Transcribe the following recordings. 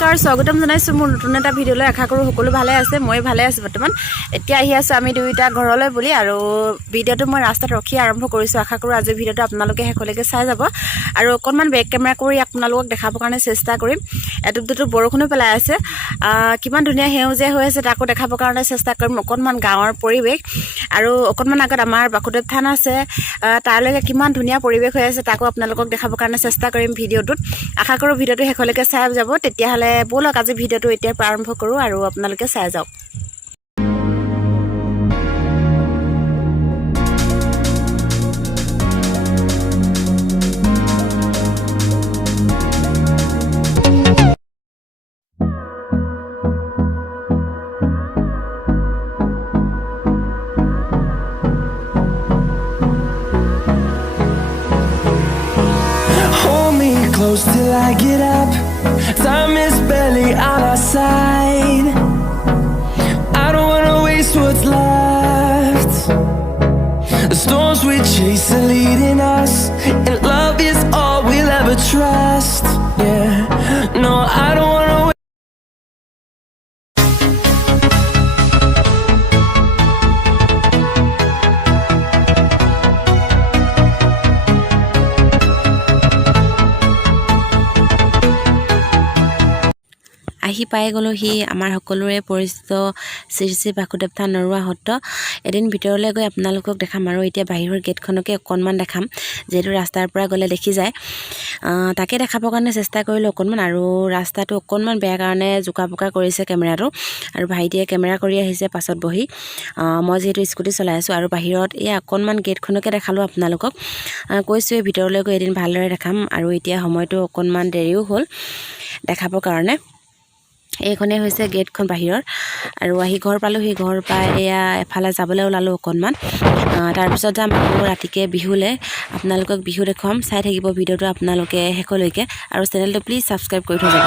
নমস্কাৰ স্বাগতম জনাইছো মোৰ নতুন এটা ভিডিঅলৈ আশা কৰো সকলো ভালে আছে মই ভালে আছো বৰ্তমান এতিয়া আহি আছে আমি দুইটা ঘৰলৈ বুলি আৰু ভিডিঅটো মই ৰাস্তাত ৰখি আৰম্ভ কৰিছো আশা কৰো আজি ভিডিঅটো আপোনালোকে হেকলৈকে চাই যাব আৰু অকনমান বেক কেমেৰা কৰি আপোনালোকক দেখাবৰ কাৰণে চেষ্টা কৰিম এটুপ দুটুপ বৰষুণো পেলাই আছে কিমান ধুনীয়া হেউজীয়া হৈ আছে তাকো দেখাবৰ কাৰণে চেষ্টা কৰিম অকনমান গাঁৱৰ পৰিৱেশ আৰু অকনমান আগত আমাৰ বাকুদেৱ থান আছে তাৰলৈকে কিমান ধুনীয়া পৰিৱেশ হৈ আছে তাকো আপোনালোকক দেখাবৰ কাৰণে চেষ্টা কৰিম ভিডিঅটোত আশা কৰো ভিডিঅটো হেকলৈকে চাই যাব তেতিয়াহলে বলক আজি ভিডিঅটো এতিয়া আৰম্ভ কৰো আৰু আপোনালোকে চাই যাওক Close till I get up. Time is barely on our side. I don't wanna waste what's left. The storms we chase are leading us, and love is all we'll ever trust. Yeah, no, I don't wanna. আহি পাই গলো হি আমাৰ সকলোৰে পৰিচিত শ্ৰী শ্ৰী বাকুদেৱ থান নৰুৱা সত্ৰ এদিন ভিতৰলৈ গৈ আপোনালোকক দেখাম আৰু এতিয়া বাহিৰৰ গেটখনকে অকণমান দেখাম যেহেতু ৰাস্তাৰ পৰা গ'লে দেখি যায় তাকে দেখাবৰ কাৰণে চেষ্টা কৰিলোঁ অকণমান আৰু ৰাস্তাটো অকণমান বেয়া কাৰণে জোকা পোকা কৰিছে কেমেৰাটো আৰু ভাইটিয়ে কেমেৰা কৰি আহিছে পাছত বহি মই যিহেতু স্কুটি চলাই আছোঁ আৰু বাহিৰত এই অকণমান গেটখনকে দেখালোঁ আপোনালোকক কৈছোঁ এই ভিতৰলৈ গৈ এদিন ভালদৰে দেখাম আৰু এতিয়া সময়টো অকণমান দেৰিও হ'ল দেখাবৰ কাৰণে এইখনে হৈছে গেটখন বাহিৰৰ আৰু আহি ঘৰ পালোঁ সেই ঘৰ পাই এয়া এফালে যাবলৈ ওলালোঁ অকণমান তাৰপিছত যাম আকৌ ৰাতিকে বিহুলৈ আপোনালোকক বিহু দেখুৱাম চাই থাকিব ভিডিঅ'টো আপোনালোকে শেষলৈকে আৰু চেনেলটো প্লিজ ছাবস্ক্ৰাইব কৰি থৈ যাব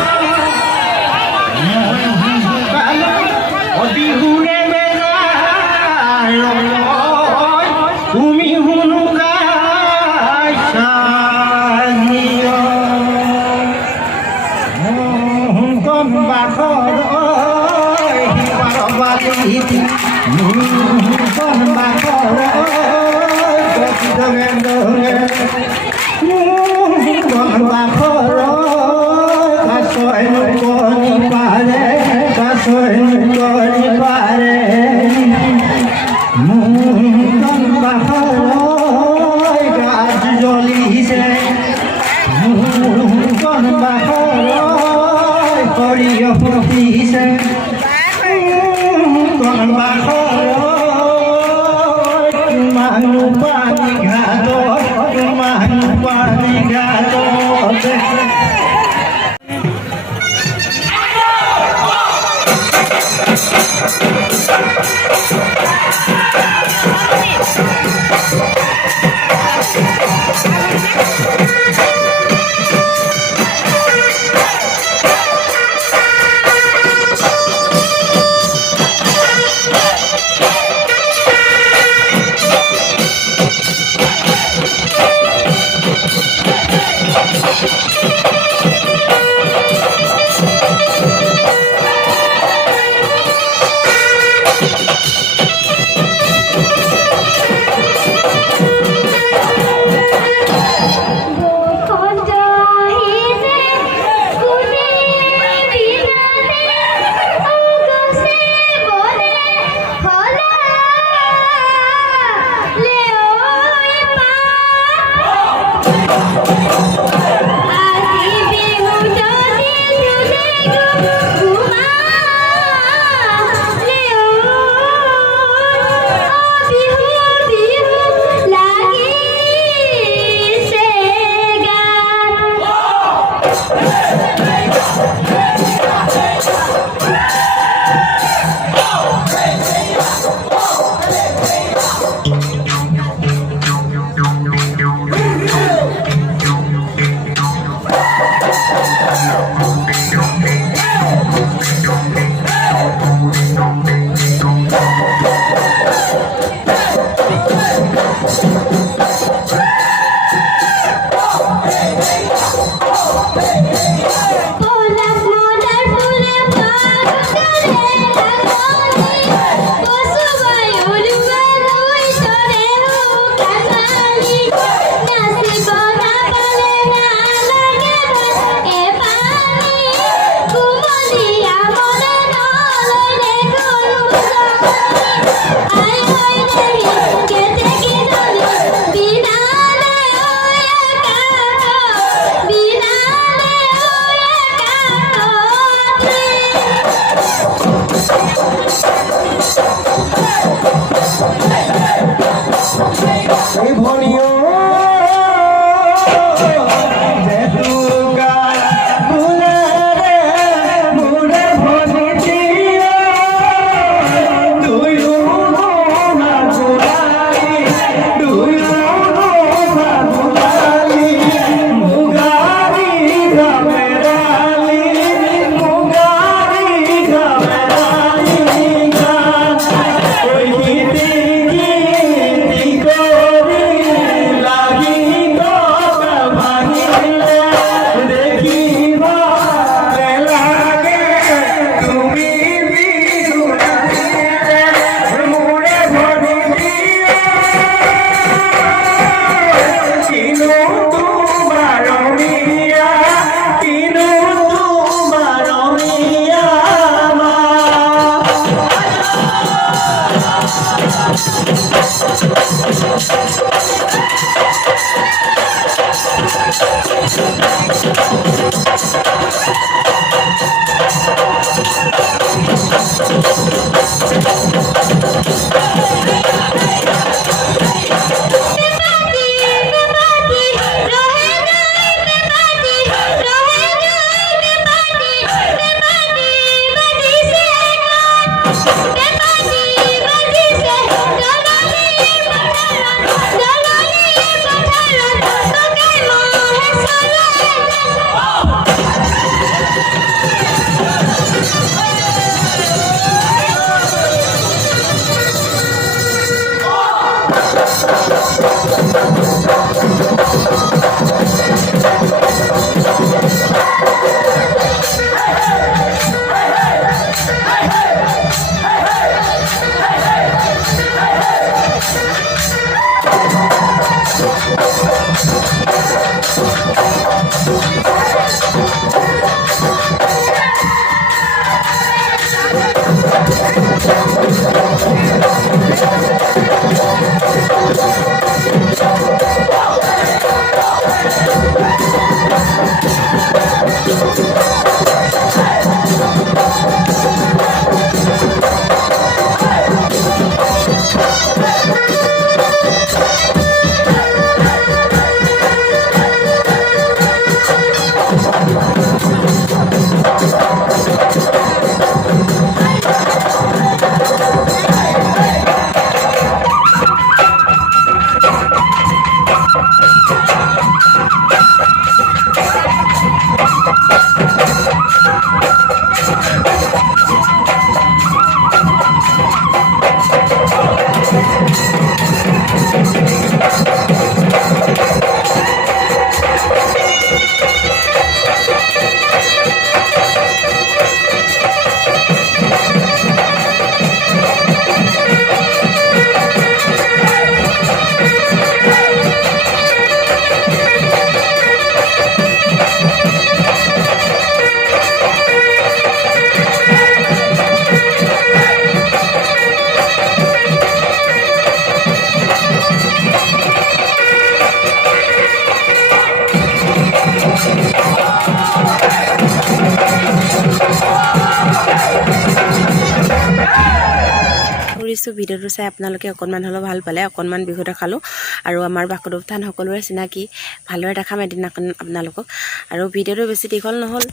ভিডিঅ'টো চাই আপোনালোকে অকণমান হ'লেও ভাল পালে, অকণমান বিহু দেখালোঁ আৰু আমাৰ বাসুদেৱ থান সকলোৰে চিনাকি, ভালদৰে দেখাম এদিন আপোনালোকক। আৰু ভিডিঅ'টো বেছি দীঘল নহ'ল,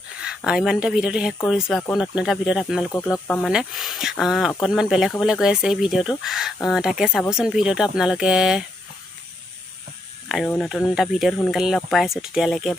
ইমানতে ভিডিঅ'টো শেষ কৰিছোঁ। আকৌ নতুন এটা ভিডিঅ'ত আপোনালোকক লগ পাম, মানে অকণমান বেলেগ হ'বলৈ গৈ আছে এই ভিডিঅ'টো, তাকে চাবচোন ভিডিঅ'টো আপোনালোকে। আৰু নতুন এটা ভিডিঅ'ত সোনকালে লগ পাই আছোঁ, তেতিয়ালৈকে বাই।